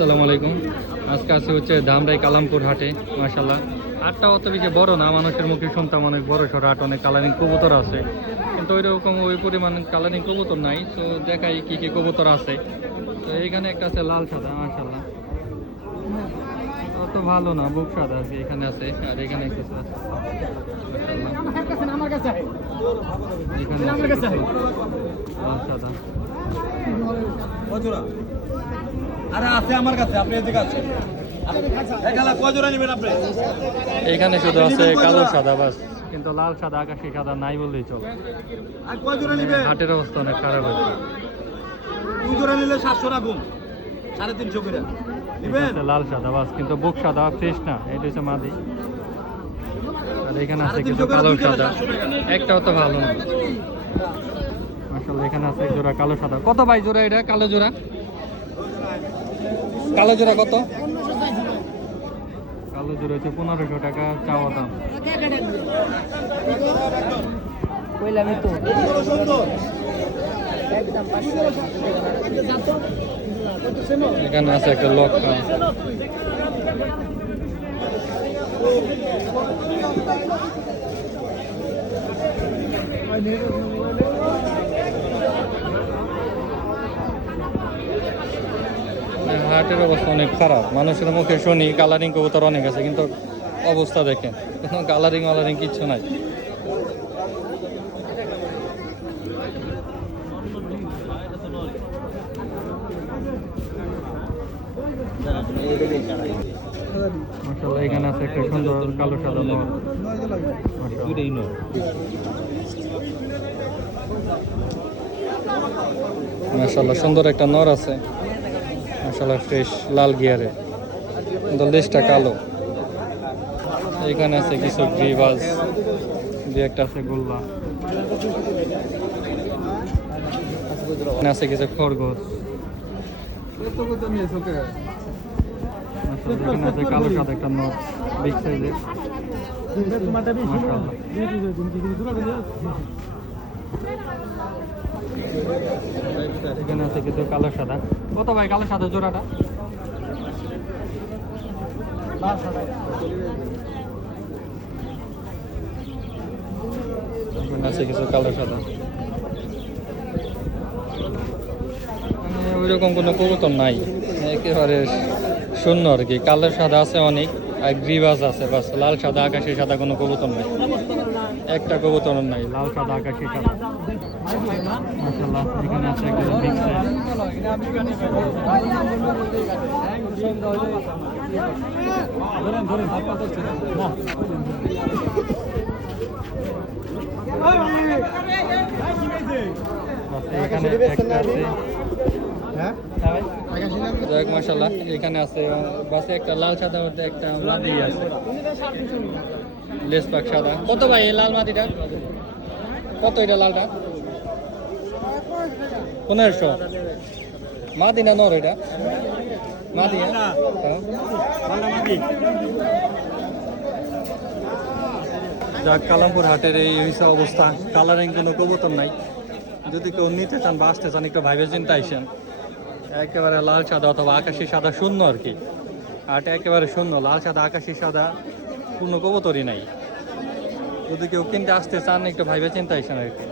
আসসালামু আলাইকুম। আজকে আছে হচ্ছে ধামরাই কালামপুর হাটে। মাশাআল্লাহ হাটটা অত বেশি বড় না, মানুষের মুখে শুনতাম অনেক বড় সড় হাট, অনেক কালারিং কবুতর আছে, কিন্তু ওই পরিমাণ কালারিং কবুতর নাই। তো দেখাই কি কি কবুতর আছে। তো এইখানে একটা আছে লাল সাদা, মাশাআল্লাহ অত ভালো না, বুক সাদা আর কি এখানে আছে। আর এখানে একটা আছে মাশাআল্লাহ, এখানে আছে লাল সাদা। আরে আছে আমার কাছে, আপনি এদিকে আছে। এখানে কয় জোড়া নেবেন আপনি? এখানে শুধু আছে কালো সাদা বাস, কিন্তু লাল সাদা আকাশি সাদা নাই বললেই চলে। আর কয় জোড়া নেবেন? হাটের অবস্থা অনেক খারাপ হয়েছে। দুই জোড়া নিলে 700 রাখুন, 350 করে নেবেন। লাল সাদা বাস, কিন্তু বুক সাদা ফ্রেশ না, এটা হচ্ছে মাদি। আর এখানে আছে কিছু কালো সাদা, একটাও তো ভালো না মাশাআল্লাহ। এখানে আছে এক জোড়া কালো সাদা। কত ভাই জোড়া এটা? কালো জোড়া, কালো জোড়া কত? কালো জোড়া হচ্ছে 1500 টাকা চাওয়া দাম। এখানে আছে একটা লক্ষা। হাটের অবস্থা অনেক খারাপ, মানুষের মুখে শুনি কালারিং কবুতর অনেক আছে, কিন্তু অবস্থা দেখেন কোনো কালারিং কিচ্ছু নাই। মাশাআল্লাহ এখানে আছে একটা সুন্দর কালো সাদা নর। মাশাআল্লাহ সুন্দর একটা নর আছে মাশাআল্লাহ, ফ্রেশ লাল গিয়ারে, কিন্তু লেজটা কালো। এখানে আছে কিছু গ্রিবাজ, দুই একটা আছে গোল্লা, এখানে আছে কিছু খরগোশ। এখানে আছে কালো সাদা একটা নর, বিগ সাইজের মাশাআল্লাহ। এখানে আছে কিছু কালো সাদা। কত ভাই কালো সাদা জোড়াটা? এখানে আছে কিছু কালো সাদা। ওইরকম কোনো কবুতর নাই, একেবারে শূন্য আর কি। কালো সাদা আছে অনেক, আর গ্রিবাজ আছে বাস। লাল সাদা আকাশি সাদা কোনো কবুতর নাই, একটা কবুতর নাই লাল সাদা আকাশি সাদা মাশাআল্লাহ। এখানে আছে একটা বিগ সাইজ। এখানে একটা আছে মাশাআল্লাহ। এখানে আছে বাসে একটা লাল সাদা মধ্যে একটা মাদি আছে, লেস পাক সাদা। কত ভাই এই লাল মাদিটা? কত এটা লালটা? 1500। মাদি না নর এটা? মাদি। যাক, কালামপুর হাটের এই হইছে অবস্থা, কালারিং কোনো কবুতর নাই। যদি কেউ নিতে চান বা আসতে চান, একটু ভাইবে চিন্তা আইসেন। একেবারে লাল সাদা অথবা আকাশি সাদা শূন্য আর কি, হাট একেবারে শূন্য। লাল সাদা আকাশি সাদা কোনো কবুতরই নাই। যদি কেউ কিনতে আসতে চান, একটু ভাইবে চিন্তা আইসেন আর কি।